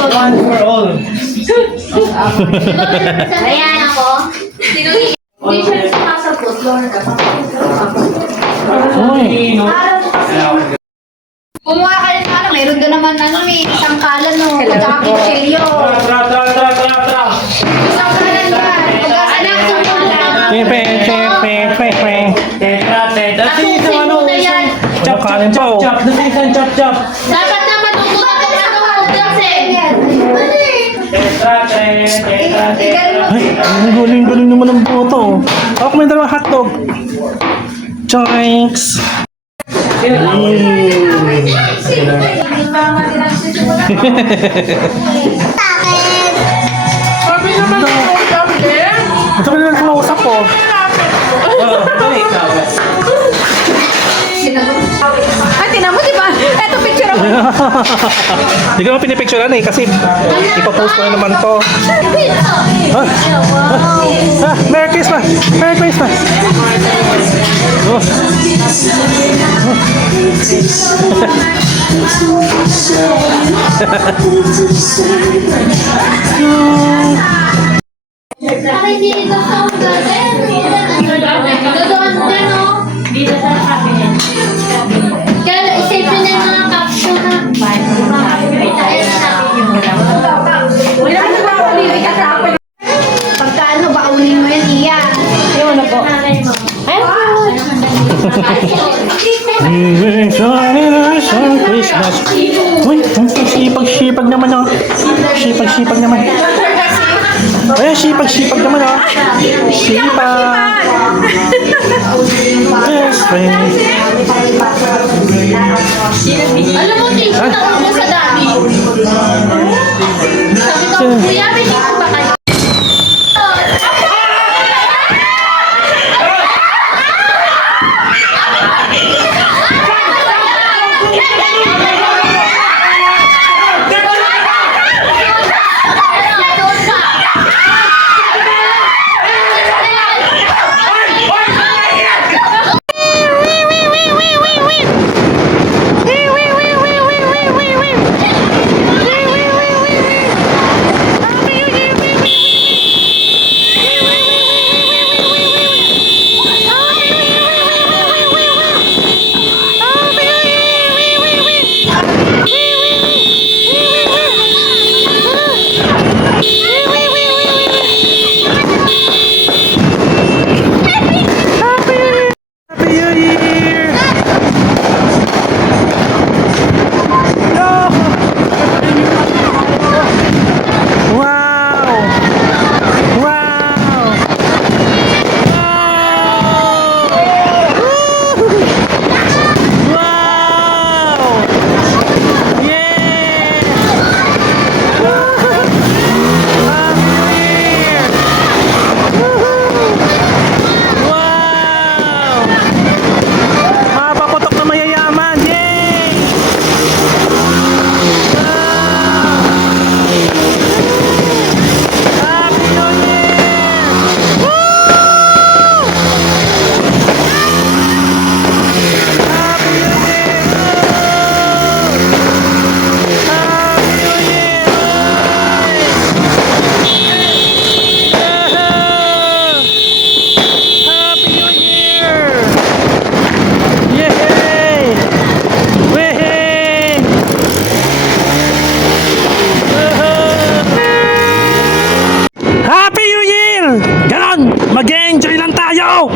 One for all. Ayan ako. Hindi siya sumasapot. Kumuha ka rin ano, meron doon naman isang kalan tsaka kitsilyo. Tra. Isang kalan yan. Anak, sumunod na. Tetra. Tapusin mo na yan. Chop. Dali isang chop. Dapat na matutunan ka na kasi. Tetra. Ay, ang galing naman ng boto. Ako may dalawang hotdog. Choinks! Ito ka nalang kumausap ko. Ay, tinan mo, diba? Eto picture ako. Hindi ko naman pinipicturean kasi ipapost ko na naman to. Merry Christmas! Merry Christmas! Oh. Ay, hindi ito sa dito sa cabinet. Kaya isave nyo na yung mga caption na. Pagka ano, baunin mo yan, iya. Ayun na po. Christmas. Uy, sipag-sipag naman oh. Sipag naman. Ay, sipag naman oh. Sipag. Yes, friend. Alam mo, t-shirt ako mo sa dami. Sabi ko, kuya, may t-shirt ba kayo? Happy New Year! Ganon! Mag-enjoy lang tayo!